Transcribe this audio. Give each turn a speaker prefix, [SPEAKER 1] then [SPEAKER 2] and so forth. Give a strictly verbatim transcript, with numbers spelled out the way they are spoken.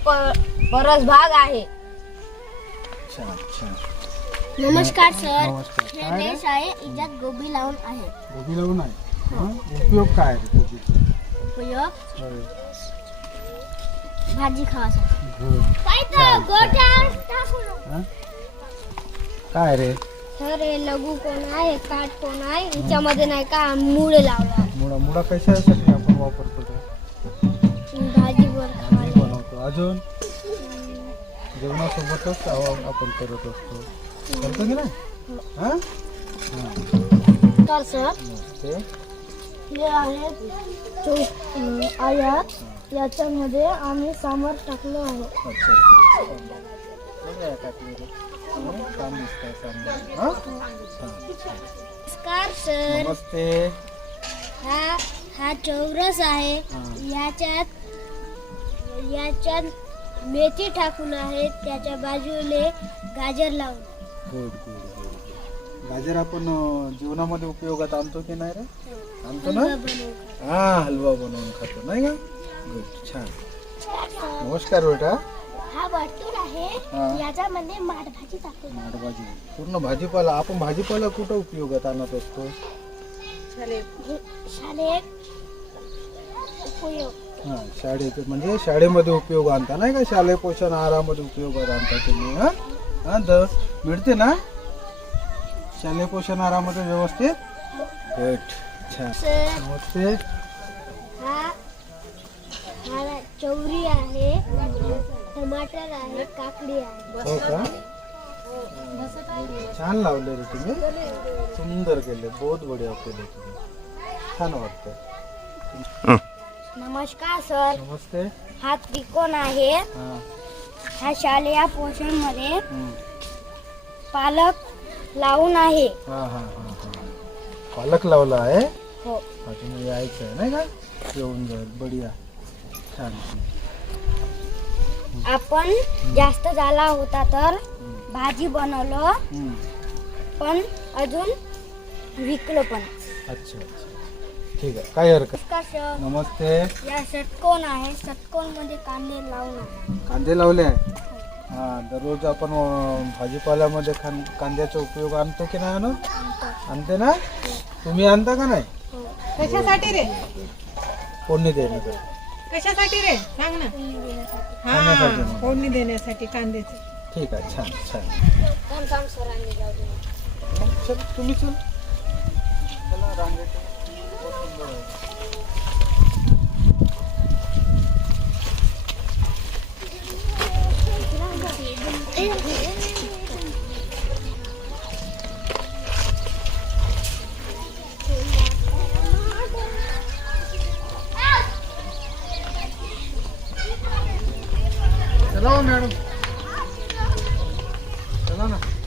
[SPEAKER 1] परस भाग आहे.
[SPEAKER 2] अच्छा अच्छा.
[SPEAKER 3] नमस्कार सर.
[SPEAKER 2] नमस्कार.
[SPEAKER 3] हे
[SPEAKER 2] काय रे?
[SPEAKER 3] देश आहे याच्यात गोबी लावून आहे.
[SPEAKER 2] गोबी लावून आहे. हं? उपयोग काय आहे गोबीचा?
[SPEAKER 3] उपयोग
[SPEAKER 2] होय.
[SPEAKER 3] भाजी खावासाठी.
[SPEAKER 2] good.
[SPEAKER 3] काय
[SPEAKER 2] छान,
[SPEAKER 3] गोठ्यात
[SPEAKER 2] छान,
[SPEAKER 3] टाकू नको.
[SPEAKER 2] हं? काय रे
[SPEAKER 1] सर हे लघु कोण आहे काठ कोण आहे याच्यामध्ये नाही का मुळे लावला
[SPEAKER 2] मुळा मुळा कशासाठी आपण वापरतो ते?
[SPEAKER 1] भाजीवर
[SPEAKER 2] भाजी बनवतो. अजून जेवणासोबतच आव- आपण करत असतो. करतो की नाही? हा? हां.
[SPEAKER 1] तर सर
[SPEAKER 2] ते
[SPEAKER 1] हे आहे चौ- अं, आयात याच्यामध्ये आम्ही सांबार टाकलो आहे.
[SPEAKER 2] अच्छा अच्छा. बघा टाकलेलं. हं? छान दिसतंय सांबार. हां? छान, छान.
[SPEAKER 1] नमस्कार सर.
[SPEAKER 2] नमस्ते.
[SPEAKER 1] हा हा चौरस आहे.
[SPEAKER 2] हां.
[SPEAKER 1] याच्यात याच्यात मेथी टाकून आहे. त्याच्या बाजूले गाजर लावून.
[SPEAKER 2] Good good good. गाजर आपण अं, जीवनामध्ये उपयोगात आणतो की नाही रे? आणतो ना?
[SPEAKER 1] हलवा बनवून.
[SPEAKER 2] हा हलवा बनवून खातो नाही का? गुड छान. नमस्कार बेटा.
[SPEAKER 3] हा वर्तुळ आहे
[SPEAKER 2] हा.
[SPEAKER 3] याच्यामध्ये माठ भाजी टाकतो.
[SPEAKER 2] भाजी पूर्ण भाजीपाला आपण भाजीपाला कुठं उपयोगात आणत असतो?
[SPEAKER 3] शाळेत उपयोग.
[SPEAKER 2] हा शाळेत म्हणजे शाळेमध्ये उपयोग आणता नाही का? शालेय पोषण आहारामध्ये उपयोगात आणता तुम्ही. हा हा तर मिळते ना शालेय पोषण आहारामध्ये व्यवस्थित? गुड छान.
[SPEAKER 1] सर
[SPEAKER 2] नमस्ते.
[SPEAKER 1] हा हा चवरी आहे. टमाटर आहे. काकडी आहे.
[SPEAKER 2] हो का? छान लावले रे तुम्ही. सुंदर केले. बहुत बढिया केले तुम्ही. छान वाटतं.
[SPEAKER 1] नमस्कार सर.
[SPEAKER 2] नमस्ते.
[SPEAKER 1] हा त्रिकोण आहे.
[SPEAKER 2] हा
[SPEAKER 1] हा शालेय पोषण मध्ये
[SPEAKER 2] हम्म.
[SPEAKER 1] पालक लावून आहे.
[SPEAKER 2] हा हा हा हा पालक लावला आहे.
[SPEAKER 1] हो.
[SPEAKER 2] अजून यायचं आहे नाही का? येऊन जाईल. बढिया छान.
[SPEAKER 1] आपण जास्त झाला होता तर
[SPEAKER 2] हम्म.
[SPEAKER 1] भाजी बनवलं
[SPEAKER 2] हम्म.
[SPEAKER 1] पण अजून विकलं पण.
[SPEAKER 2] अच्छा अच्छा ठीक आहे काय हरकत.
[SPEAKER 1] नमस्कार सर.
[SPEAKER 2] नमस्ते.
[SPEAKER 1] या षटकोन आहे. षटकोन मध्ये कांदे लावून आहे.
[SPEAKER 2] कांदे लावले आहे. हा दररोज आपण अं, भाजीपाल्यामध्ये खान कांद्याचा उपयोग आणतो की नाही आणत? आणते ना? तुम्ही आणता का नाही?
[SPEAKER 4] कशासाठी रे?
[SPEAKER 2] कोणी देणं तर
[SPEAKER 4] कशासाठी रे सांग ना.
[SPEAKER 2] खाण्यासाठी
[SPEAKER 4] हा
[SPEAKER 2] म्हणून.
[SPEAKER 4] फोडणी देण्यासाठी कांद्याचे.
[SPEAKER 2] ठीक आहे छान छान.
[SPEAKER 1] थांब थांब सरांनी जाऊ दे.
[SPEAKER 2] चल तुम्ही चल चला रांगेत. बहुत सुंदर आहे. चला हो मॅडम चला ना.